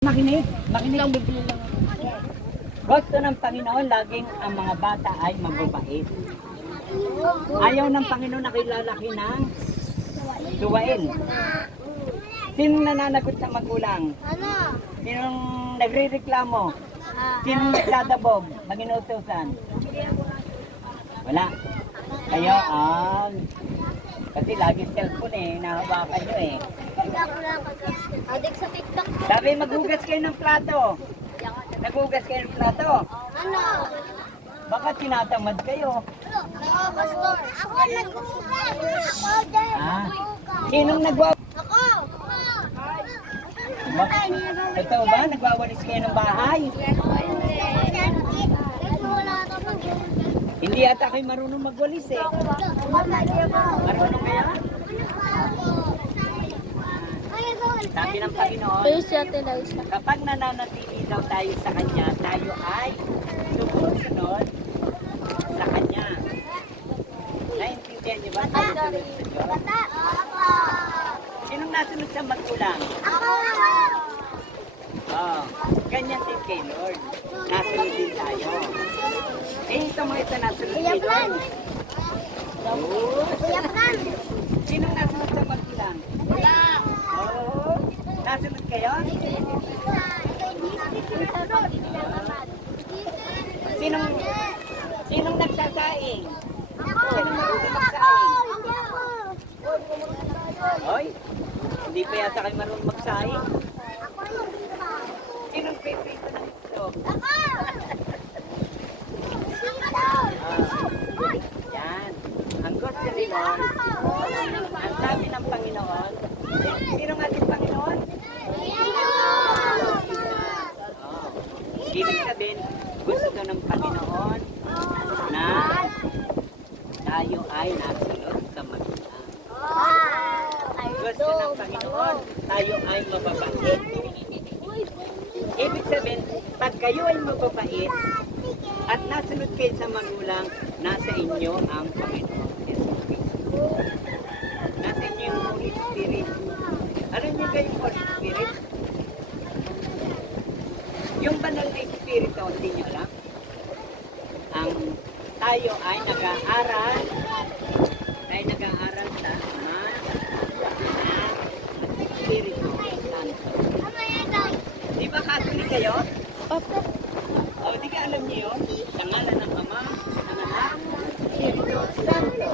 Makinig lang, bibili lang. Gusto ng Panginoon laging ang mga bata ay mababait. Ayaw ng Panginoon na kilalaki ng suwain. Sinong nananagot sa magulang? Sinong nagre-reklamo? Sinong nagdadabog? Maginutusan? Wala. Kayo kasi lagi cellphone nahawakan nyo Adik sa TikTok. Sabi maghugas kayo ng plato. Naghugas kayo ng plato. Ano? Baka tinatamad kayo. Oo, pastor. Ako naghugas. Ako din. Sinong nagwawalis? Ako. Totoo ba? Nagwawalis kayo ng bahay? Hindi ata kayo marunong magwalis Marunong kaya? Sabi ng Panginoon, kapag nananatili daw tayo sa Kanya, tayo ay sumusunod sa Kanya. Naintindihan niyo ba? Nasunod sa Diyos? Sinong nasunod sa magulang? Ganyan din kay Lord. Nasunod din tayo. Ito mga ito nasunod kay Lord. Sinong nasunod sa magulang? Nasunod kayo? Sinong nagsasaing? Sinong marunong magsaing? Hoy, hindi pa yata kayo marunong magsaing. Sinong pipito ng itlog? Yan. Ang gusto ni Lord, ang sabi ng Panginoon, sinong ating Panginoon? Ibig sabihin, gusto ng Panginoon na tayo ay nasunod sa magulang. Gusto ng Panginoon, tayo ay mababait. Ibig sabihin, pag kayo ay mababait at nasunod kayo sa magulang, nasa inyo ang Panginoon. Nasa inyo yung Holy Spirit. Alam niyo kayo yung Holy Spirit? Yung banal na Espiritu, hindi nyo alam? Ang tayo ay nag-aaral sa Espiritu Santo. Di ba Catholic kayo? Opo. Di ka alam niyo yun? Sa ngalan ng Ama, ng Anak, Espiritu Santo.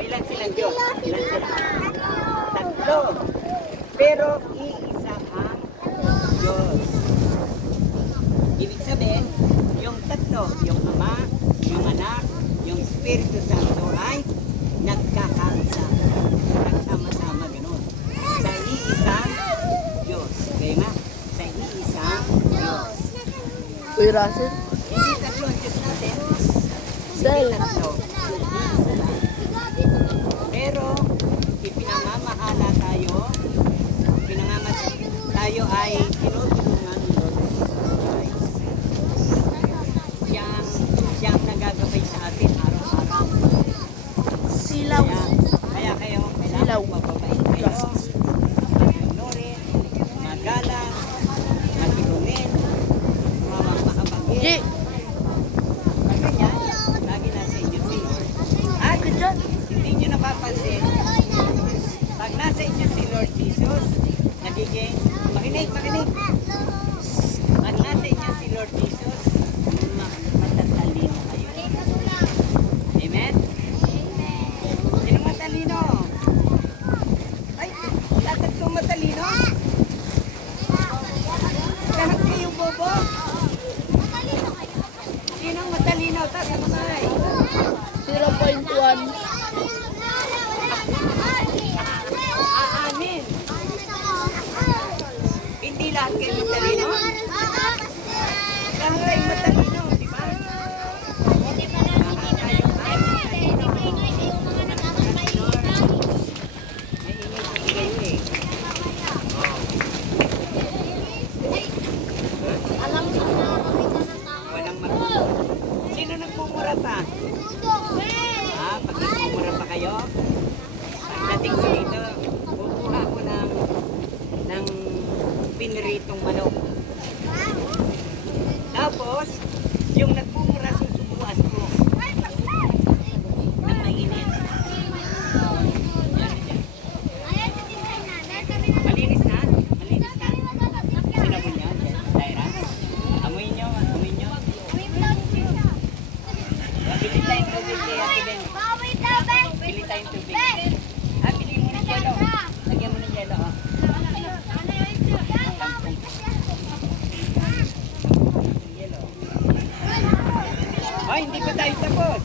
Ilan silang Diyos? Ilan sila? Tatlo. Pero iisa ang Diyos. Ibig sabihin, yung tatlo, yung Ama, yung Anak, yung Espiritu Santo ay nagkakaisa. Nagsama-sama ganun. Sa iisang Diyos. Kaya nga, sa iisang Diyos. Uy, Russell. Hindi tatlo ang Diyos natin. Sel. Hindi tatlo. Iisa lang. Pero, ipinamamahala tayo, tayo ay tinutulungan Lord Christ. Siyang nagagabay sa atin araw-araw. Silaw. Kaya kayo, kailangan mababait kayo, manunurin, magalang, matulungin, makapagin. Ganyan, lagi nasa inyo si Lord. At hindi nyo napapansin, pag nasa inyo si Lord Jesus, nagiging, makinig. Pag nasa inyo si Lord Jesus, matatalino kayo. Amen? Sino matalino? Ay, lahat ko matalino? Lahat kayo bobo? Sino matalino? Taas ang kamay. 0.1. Aanin. Hindi lahat kayo matalino? Lahat kayo matalino, di ba? Walang marunong. Sino nagmumura pa? Pag nagmumura pa kayo, pagdating ko dito, kukuha ko ng pinrito pritong manok. Tapos, yung nagmumura susubuan ko ng mainit. Malinis na? Malinis na? Sinabon niya? Tyra? Amoy niyo? Amoy niyo? Bili tayong tubig kaya Ben. Bili tayong tubig. Bili mo ng yelo. Lagyan mo ng yelo. Yelo. Ay, hindi pa tayo tapos.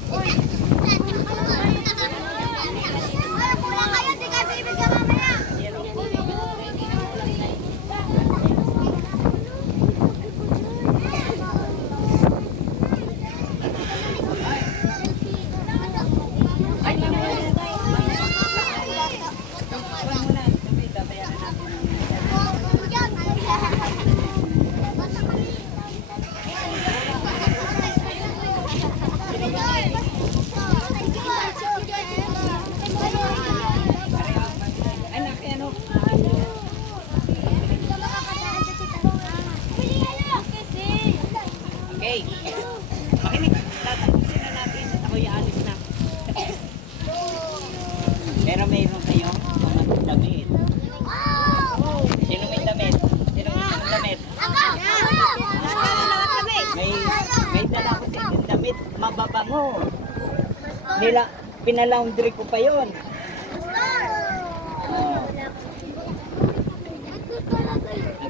Yelo. Ay, lang mo. Huwag muna. Tubig, babayaran natin. Anak, ano? Okay. Makinig. Tatapusin na natin at ako'y aalis na. Pero mayroon kayong mga damit. Sino may damit? Sino may damit? May dala ko sa inyong damit. Mababango. Pinalaundry ko pa yon.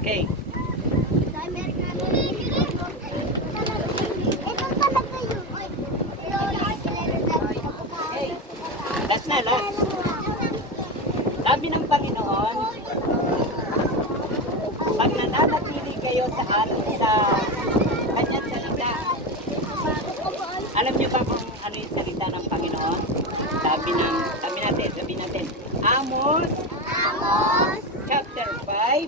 Okay. Okay. Last na, last. Sabi ng Panginoon, pag nananatili kayo sa kanyang salita, alam niyo ba kung ano yung salita ng Panginoon? Sabi natin, Amos, chapter 5,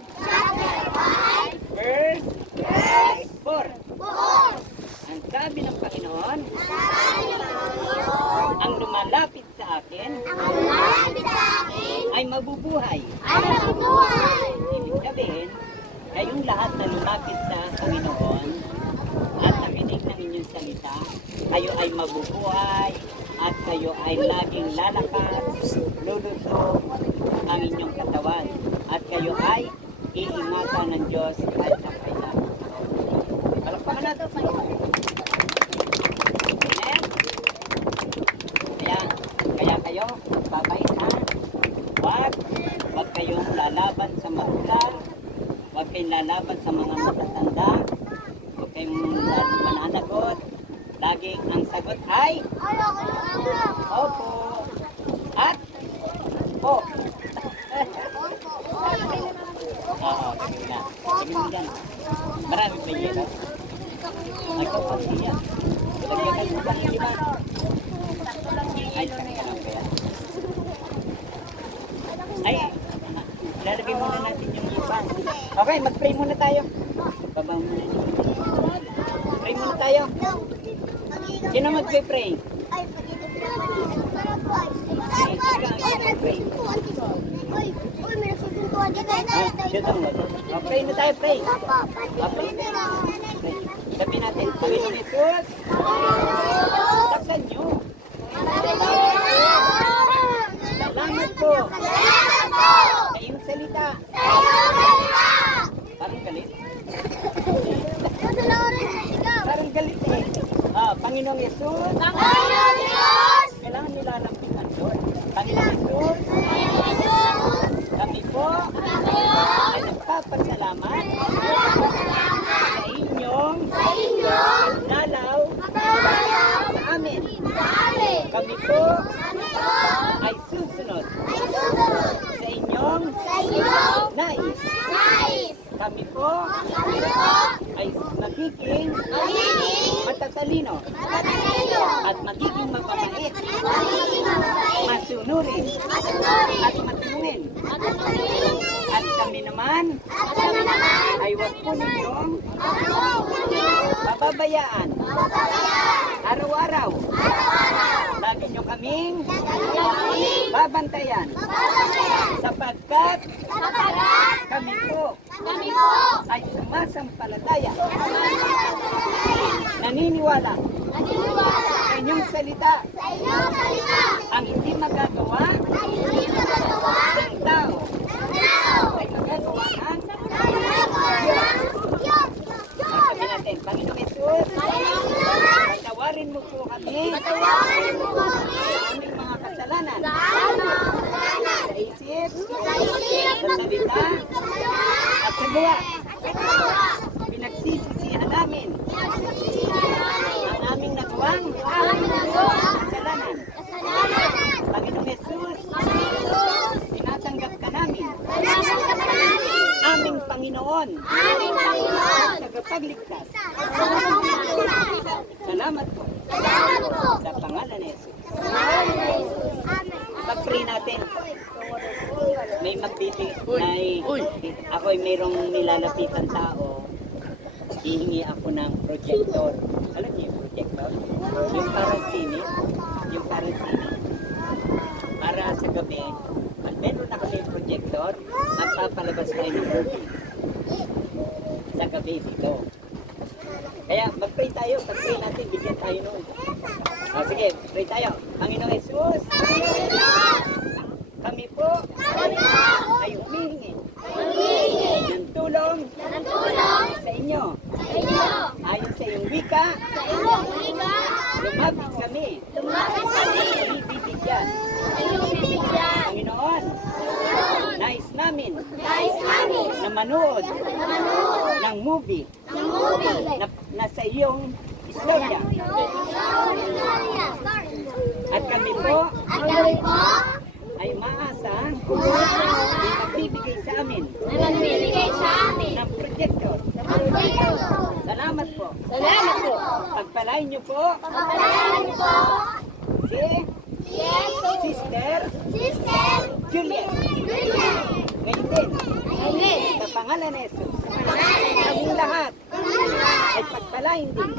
verse 4. Ang sabi ng Panginoon, ang lumalapit sa akin ay mabubuhay. Ibig sabihin, kayong lahat na lumapit sa Panginoon at nakinig ng inyong salita, kayo ay mabubuhay at kayo ay laging lalakas, lulusog ang inyong katawan at kayo ay iingatan ng Diyos at sa kailangan. Palakpakan natin. Amen? Kaya kayo, babait ha? Wag kayong lalaban sa magulang, wag kayong lalaban sa mga matatanda, wag kayong mananagot. Laging ang sagot ay opo at po. Oo, sige na. Sige mo dyan. Marami pa yelo. Ay, kapag yan. Lagyan mo ba, di ba? Ay, sakit lang kaya. Ay, lalagay muna natin yung iba. Okay, mag-pray muna tayo. Babaw muna. Pray muna tayo. Sino mag-pray? Pray na tayo, pray. Sabi natin, Panginoon Jesus, taksan nyo. Salamat po sa iyong salita. Parang galit. Parang galit eh. Panginoong Jesus, kailangan nilalampitan doon. Panginoong Jesus, kami po ay nagpapasalamat sa inyong dalaw sa amin. Kami po ay susunod sa inyong nais. Kami po ay magiging matatalino at magiging mapapait, masunurin at matulungin. At kami naman ay huwag po ninyong pababayaan araw-araw. Lagi inyo kaming babantayan sapagkat kami po ay sumasampalataya, naniniwala sa inyong salita ang hindi magagawa ng tao ay magagawa ng sabi natin, Panginoong Jesus, patawarin mo po kami sa aming mga kasalanan sa isip, sa salita, at sa gawa. Pinagsisisihan namin ang aming nagawang kasalanan. Panginoong Jesus, tinatanggap ka namin aming Panginoon at tagapagligtas. Salamat po sa pangalan ni Jesus. Pag-pray natin. May ako'y mayroong nilalapitan tao. Hihingi ako ng projector. Alam niyo yung projector? Yung parang sine. Para sa gabi, pag meron na kami projector, magpapalabas tayo ng movie. Sa gabi dito. Kaya mag-pray tayo. Pag-pray natin, bigyan tayo nun. O sige, pray tayo. Panginoong Jesus, kami po ay humihingi ng tulong sa inyo. Ayon sa iyong wika, lumapit kami. Ibibigyan. Panginoon, nais namin na manood ng movie na sa iyong istorya. At kami po ay maasa na magbibigay sa amin ng projector. Salamat po. Pagpalain niyo po si Sister Juliet. Ngayon din, sa pangalan ni Jesus, kaming lahat ay pagpalain din